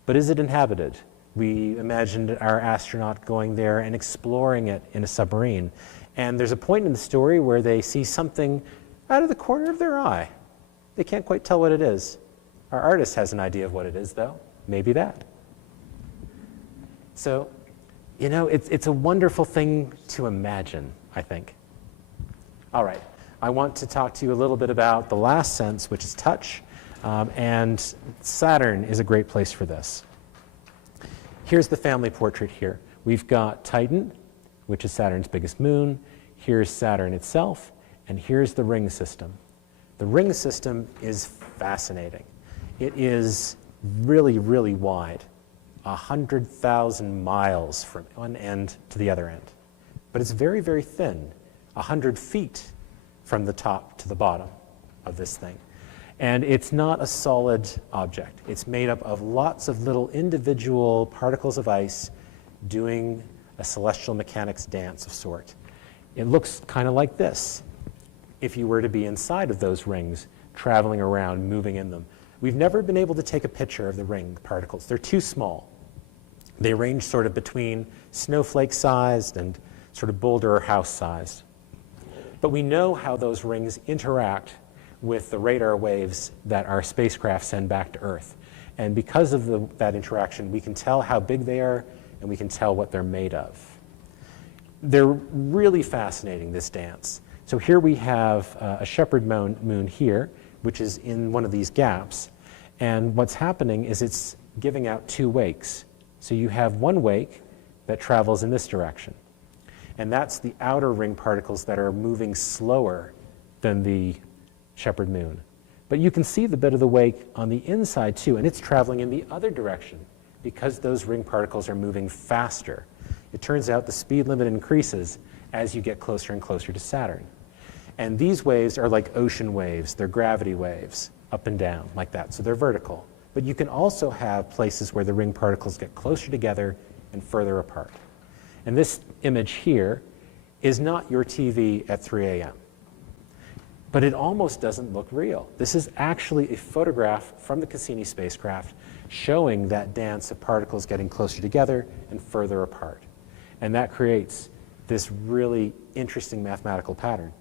but is it inhabited? We imagined our astronaut going there and exploring it in a submarine. And there's a point in the story where they see something out of the corner of their eye. They can't quite tell what it is. Our artist has an idea of what it is, though. Maybe that. So, it's a wonderful thing to imagine, I think. All right, I want to talk to you a little bit about the last sense, which is touch, and Saturn is a great place for this. Here's the family portrait here. We've got Titan, which is Saturn's biggest moon. Here's Saturn itself, and here's the ring system. The ring system is fascinating. It is really, really wide. 100,000 miles from one end to the other end. But it's very, very thin, 100 feet from the top to the bottom of this thing. And it's not a solid object. It's made up of lots of little individual particles of ice doing a celestial mechanics dance of sort. It looks kind of like this, if you were to be inside of those rings, traveling around, moving in them. We've never been able to take a picture of the ring particles. They're too small. They range sort of between snowflake-sized and sort of boulder or house-sized. But we know how those rings interact with the radar waves that our spacecraft send back to Earth. And because of that interaction, we can tell how big they are, and we can tell what they're made of. They're really fascinating, this dance. So here we have a shepherd moon here, which is in one of these gaps. And what's happening is it's giving out two wakes. So you have one wake that travels in this direction. And that's the outer ring particles that are moving slower than the shepherd moon. But you can see the bit of the wake on the inside too, and it's traveling in the other direction because those ring particles are moving faster. It turns out the speed limit increases as you get closer and closer to Saturn. And these waves are like ocean waves. They're gravity waves, up and down, like that. So they're vertical. But you can also have places where the ring particles get closer together and further apart. And this image here is not your TV at 3 a.m. But it almost doesn't look real. This is actually a photograph from the Cassini spacecraft showing that dance of particles getting closer together and further apart. And that creates this really interesting mathematical pattern.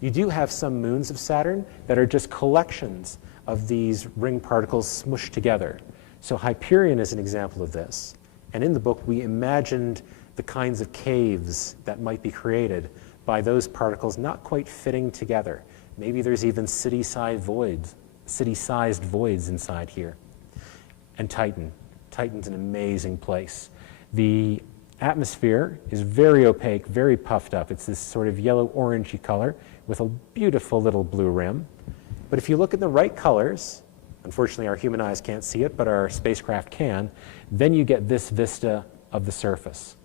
You do have some moons of Saturn that are just collections of these ring particles smushed together. So Hyperion is an example of this. And in the book, we imagined the kinds of caves that might be created by those particles not quite fitting together. Maybe there's even city-sized voids inside here. And Titan. Titan's an amazing place. The atmosphere is very opaque, very puffed up. It's this sort of yellow-orangey color with a beautiful little blue rim. But if you look at the right colors, unfortunately our human eyes can't see it, but our spacecraft can, then you get this vista of the surface.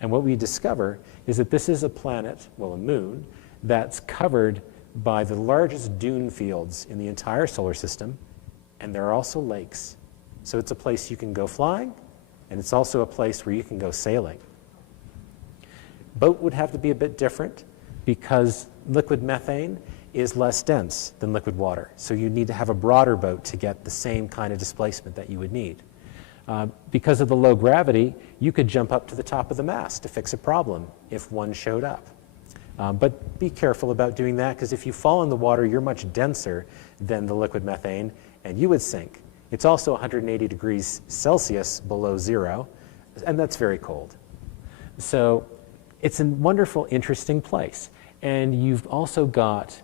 And what we discover is that this is a planet, well, a moon, that's covered by the largest dune fields in the entire solar system, and there are also lakes. So it's a place you can go flying, and it's also a place where you can go sailing. Boat would have to be a bit different because liquid methane is less dense than liquid water. So you need to have a broader boat to get the same kind of displacement that you would need. Because of the low gravity, you could jump up to the top of the mast to fix a problem if one showed up. But be careful about doing that, because if you fall in the water, you're much denser than the liquid methane, and you would sink. It's also 180 degrees Celsius below zero, and that's very cold. So it's a wonderful, interesting place. And you've also got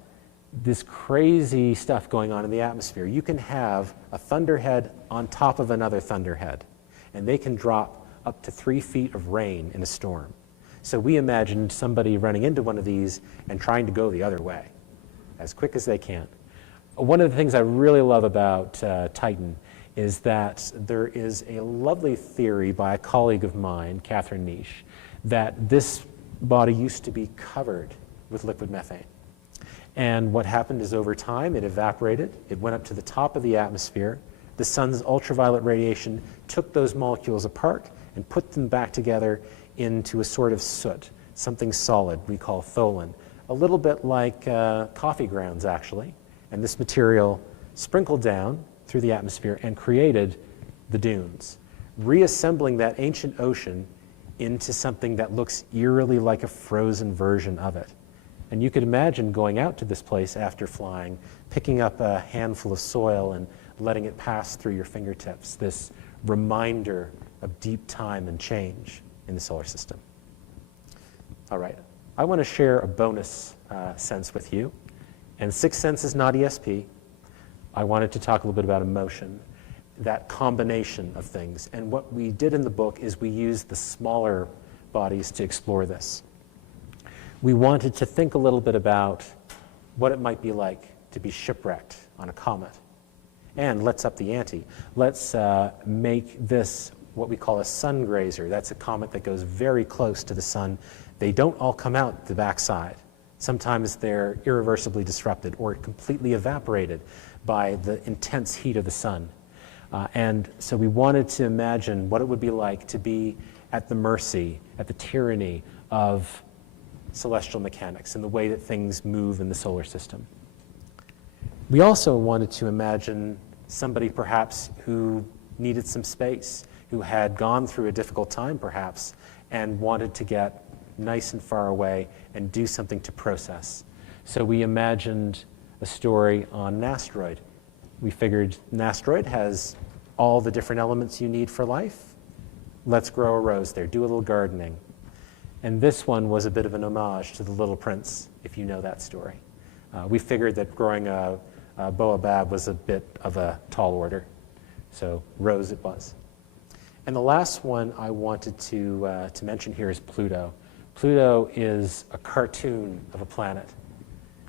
this crazy stuff going on in the atmosphere. You can have a thunderhead on top of another thunderhead, and they can drop up to 3 feet of rain in a storm. So we imagined somebody running into one of these and trying to go the other way as quick as they can. One of the things I really love about Titan is that there is a lovely theory by a colleague of mine, Catherine Niche, that this body used to be covered with liquid methane. And what happened is over time it evaporated, it went up to the top of the atmosphere, the sun's ultraviolet radiation took those molecules apart and put them back together into a sort of soot, something solid we call tholin, a little bit like coffee grounds actually. And this material sprinkled down through the atmosphere and created the dunes, reassembling that ancient ocean into something that looks eerily like a frozen version of it. And you could imagine going out to this place after flying, picking up a handful of soil and letting it pass through your fingertips, this reminder of deep time and change in the solar system. All right, I want to share a bonus sense with you. And sixth sense is not ESP. I wanted to talk a little bit about emotion, that combination of things. And what we did in the book is we used the smaller bodies to explore this. We wanted to think a little bit about what it might be like to be shipwrecked on a comet. And let's up the ante. Let's make this what we call a sun grazer. That's a comet that goes very close to the sun. They don't all come out the backside. Sometimes they're irreversibly disrupted or completely evaporated by the intense heat of the sun. And so we wanted to imagine what it would be like to be at the mercy, at the tyranny of celestial mechanics and the way that things move in the solar system. We also wanted to imagine somebody perhaps who needed some space, who had gone through a difficult time perhaps, and wanted to get nice and far away and do something to process. So we imagined a story on an asteroid. We figured an asteroid has all the different elements you need for life. Let's grow a rose there, do a little gardening. And this one was a bit of an homage to The Little Prince, if you know that story. We figured that growing a baobab was a bit of a tall order, so rose it was. And the last one I wanted to mention here is Pluto. Pluto is a cartoon of a planet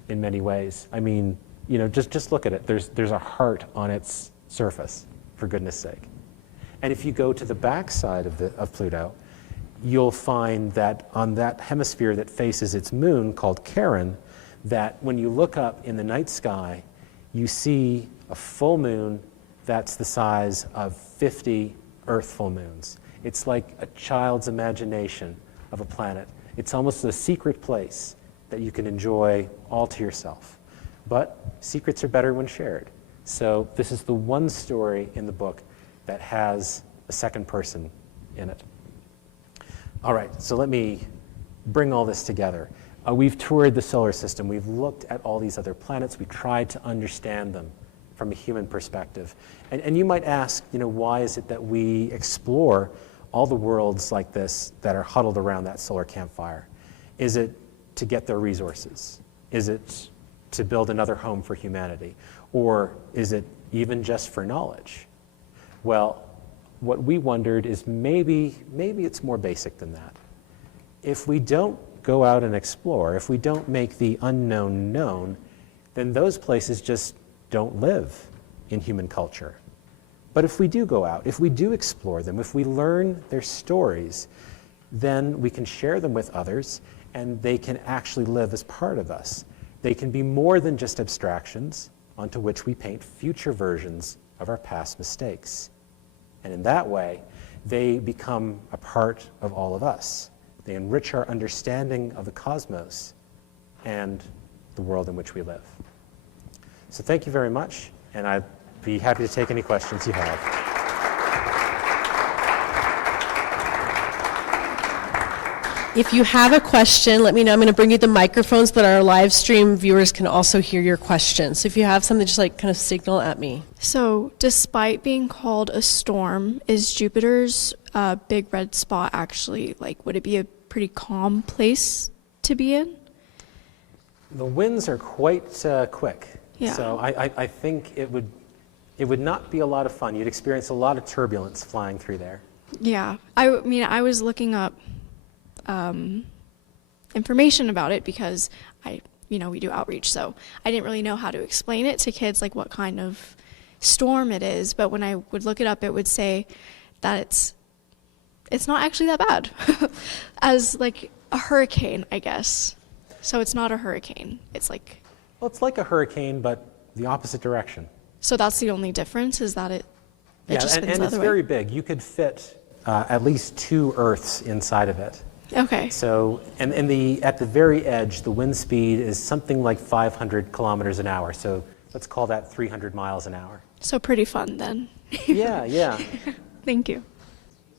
in many ways. I mean, you know, just look at it. There's a heart on its surface, for goodness sake. And if you go to the backside of Pluto, you'll find that on that hemisphere that faces its moon, called Charon, that when you look up in the night sky, you see a full moon that's the size of 50 Earth full moons. It's like a child's imagination of a planet. It's almost a secret place that you can enjoy all to yourself. But secrets are better when shared. So this is the one story in the book that has a second person in it. All right, so let me bring all this together. We've toured the solar system. We've looked at all these other planets. We've tried to understand them from a human perspective. And you might ask, why is it that we explore all the worlds like this that are huddled around that solar campfire? Is it to get their resources? Is it to build another home for humanity? Or is it even just for knowledge? Well, what we wondered is maybe it's more basic than that. If we don't go out and explore, if we don't make the unknown known, then those places just don't live in human culture. But if we do go out, if we do explore them, if we learn their stories, then we can share them with others, and they can actually live as part of us. They can be more than just abstractions onto which we paint future versions of our past mistakes. And in that way, they become a part of all of us. They enrich our understanding of the cosmos and the world in which we live. So thank you very much, and I'd be happy to take any questions you have. If you have a question, let me know. I'm going to bring you the microphones so that our live stream viewers can also hear your questions. So if you have something, just kind of signal at me. So despite being called a storm, is Jupiter's big red spot actually, would it be a pretty calm place to be in? The winds are quite quick. Yeah. So I think it would not be a lot of fun. You'd experience a lot of turbulence flying through there. Yeah. I was looking up information about it because we do outreach, so I didn't really know how to explain it to kids, what kind of storm it is. But when I would look it up, it would say that it's not actually that bad as a hurricane, I guess. So it's not a hurricane. It's Well, it's like a hurricane, but the opposite direction. So that's the only difference, is that it just spins and the it's other way? very big. You could fit at least 2 Earths inside of it. Okay. So, and at the very edge, the wind speed is something like 500 kilometers an hour. So let's call that 300 miles an hour. So pretty fun then. Yeah. Thank you.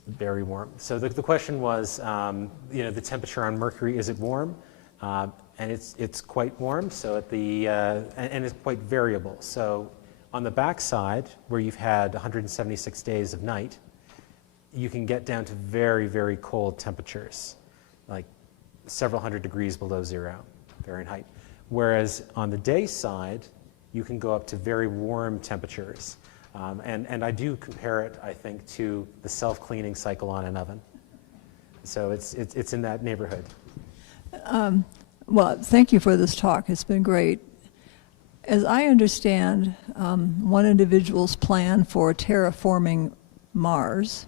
Very warm. So the question was, the temperature on Mercury, is it warm? And it's quite warm. So and it's quite variable. So on the backside, where you've had 176 days of night, you can get down to very, very cold temperatures, like several hundred degrees below zero Fahrenheit. Whereas on the day side, you can go up to very warm temperatures. And I do compare it, I think, to the self-cleaning cycle on an oven. So it's in that neighborhood. Well, thank you for this talk. It's been great. As I understand one individual's plan for terraforming Mars,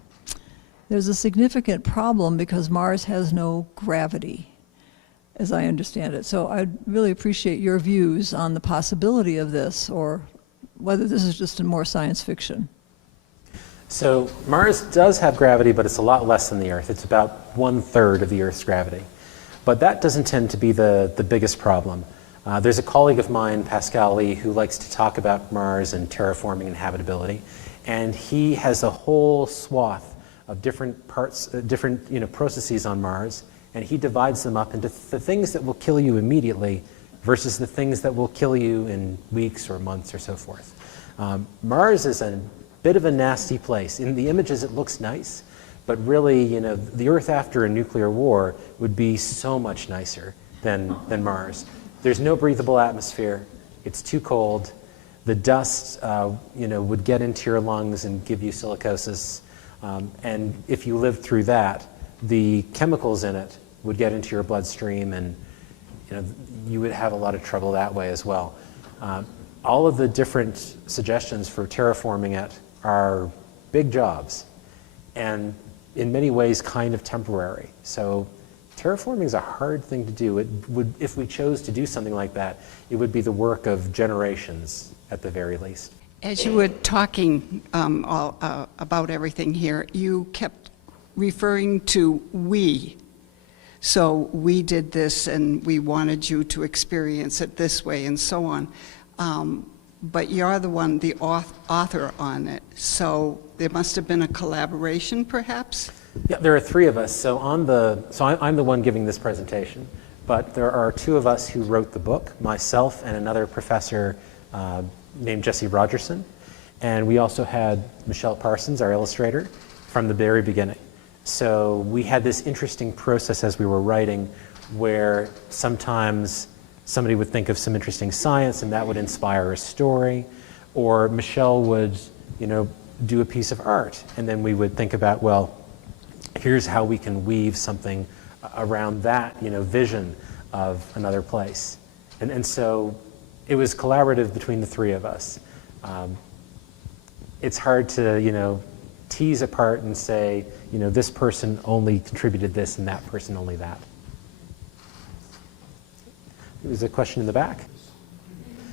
there's a significant problem because Mars has no gravity, as I understand it. So I'd really appreciate your views on the possibility of this, or whether this is just more science fiction. So Mars does have gravity, but it's a lot less than the Earth. It's about 1/3 of the Earth's gravity. But that doesn't tend to be the biggest problem. There's a colleague of mine, Pascal Lee, who likes to talk about Mars and terraforming and habitability. And he has a whole swath of different parts, processes on Mars, and he divides them up into the things that will kill you immediately versus the things that will kill you in weeks or months or so forth. Mars is a bit of a nasty place. In the images, it looks nice, but really, the Earth after a nuclear war would be so much nicer than Mars. There's no breathable atmosphere. It's too cold. The dust, would get into your lungs and give you silicosis. And if you lived through that, the chemicals in it would get into your bloodstream, and you would have a lot of trouble that way as well. All of the different suggestions for terraforming it are big jobs, and in many ways kind of temporary. So terraforming is a hard thing to do. It would, if we chose to do something like that, it would be the work of generations at the very least. As you were talking about everything here, you kept referring to we. So we did this and we wanted you to experience it this way and so on. But you're the one, the author on it. So there must have been a collaboration perhaps? Yeah, there are three of us. So I'm the one giving this presentation, but there are two of us who wrote the book, myself and another professor named Jesse Rogerson. And we also had Michelle Parsons, our illustrator, from the very beginning. So we had this interesting process as we were writing where sometimes somebody would think of some interesting science and that would inspire a story, or Michelle would, do a piece of art, and then we would think about, well, here's how we can weave something around that, vision of another place. And so it was collaborative between the three of us. It's hard to, tease apart and say, this person only contributed this and that person only that. There's a question in the back.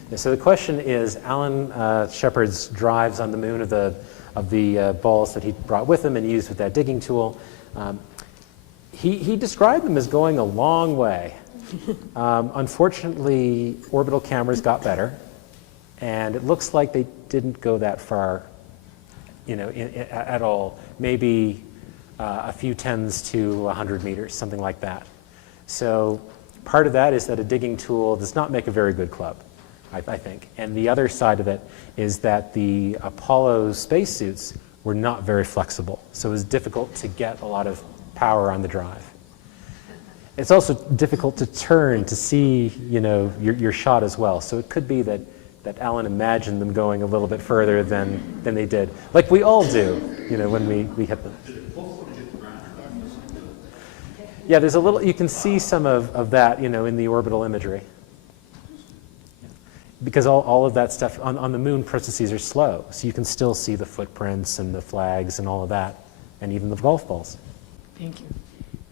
Yeah, so the question is, Alan Shepard's drives on the moon of the balls that he brought with him and used with that digging tool. He described them as going a long way. Unfortunately, orbital cameras got better, and it looks like they didn't go that far, at all. Maybe a few tens to 100 meters, something like that. So part of that is that a digging tool does not make a very good club, I think. And the other side of it is that the Apollo spacesuits were not very flexible. So it was difficult to get a lot of power on the drive. It's also difficult to turn to see, your shot as well. So it could be that Alan imagined them going a little bit further than they did, like we all do, when we hit them. Yeah, there's a little, you can see some of that, in the orbital imagery. Because all of that stuff on the moon, processes are slow, so you can still see the footprints and the flags and all of that, and even the golf balls. Thank you.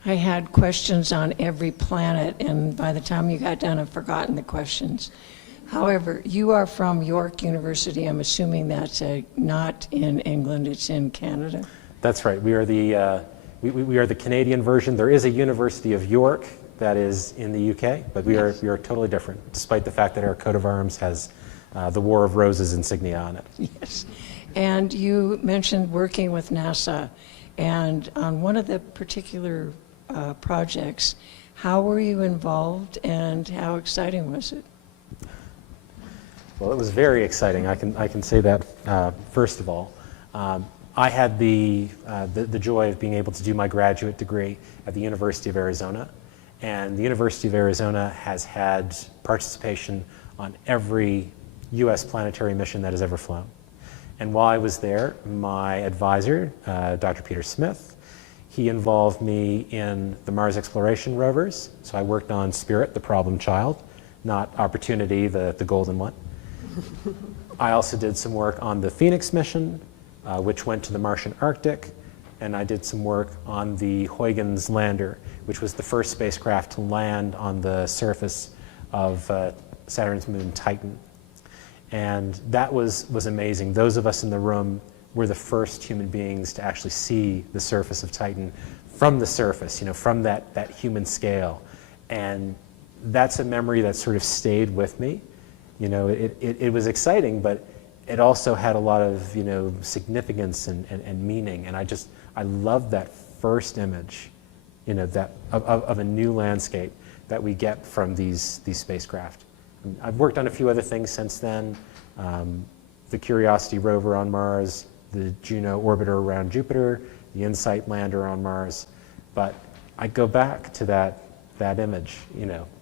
I had questions on every planet, and by the time you got done, I've forgotten the questions. However, you are from York University. I'm assuming that's not in England, it's in Canada. That's right. We are the we are the Canadian version. There is a University of York that is in the UK, but we are totally different, despite the fact that our coat of arms has the War of Roses insignia on it. Yes. And you mentioned working with NASA, and on one of the particular projects, how were you involved and how exciting was it? Well, it was very exciting. I can say that first of all. I had the joy of being able to do my graduate degree at the University of Arizona, and the University of Arizona has had participation on every U.S. planetary mission that has ever flown. And while I was there, my advisor, Dr. Peter Smith, he involved me in the Mars exploration rovers. So I worked on Spirit, the problem child, not Opportunity, the golden one. I also did some work on the Phoenix mission, which went to the Martian Arctic, and I did some work on the Huygens lander, which was the first spacecraft to land on the surface of Saturn's moon Titan. And that was amazing. Those of us in the room were the first human beings to actually see the surface of Titan from the surface, from that human scale. And that's a memory that sort of stayed with me. It was exciting, but it also had a lot of, significance and meaning. And I loved that first image, that of a new landscape that we get from these spacecraft. I've worked on a few other things since then. The Curiosity rover on Mars, the Juno orbiter around Jupiter, the InSight lander on Mars. But I go back to that image,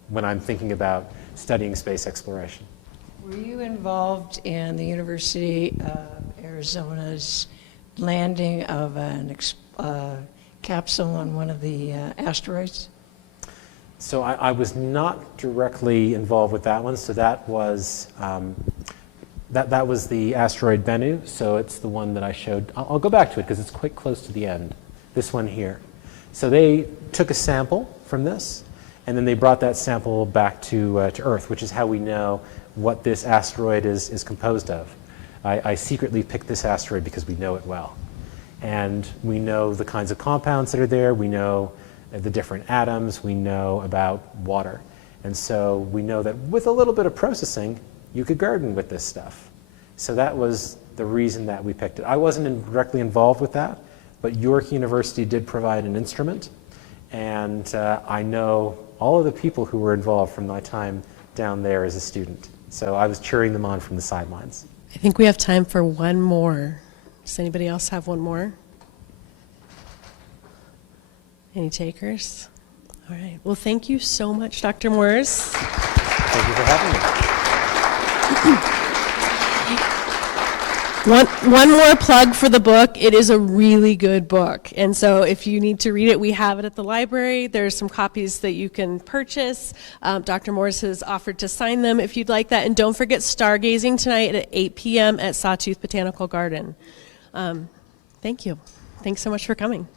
when I'm thinking about studying space exploration. Were you involved in the University of Arizona's landing of a capsule on one of the asteroids? So I was not directly involved with that one. So that was that was the asteroid Bennu. So it's the one that I showed. I'll go back to it because it's quite close to the end. This one here. So they took a sample from this, and then they brought that sample back to Earth, which is how we know what this asteroid is composed of. I secretly picked this asteroid because we know it well. And we know the kinds of compounds that are there, we know the different atoms, we know about water. And so we know that with a little bit of processing, you could garden with this stuff. So that was the reason that we picked it. I wasn't directly involved with that, but York University did provide an instrument. And I know all of the people who were involved from my time down there as a student. So I was cheering them on from the sidelines. I think we have time for one more. Does anybody else have one more? Any takers? All right. Well, thank you so much, Dr. Morris. Thank you for having me. One more plug for the book. It is a really good book. And so if you need to read it, we have it at the library. There's some copies that you can purchase. Dr. Morris has offered to sign them if you'd like that. And don't forget stargazing tonight at 8 p.m. at Sawtooth Botanical Garden. Thank you. Thanks so much for coming.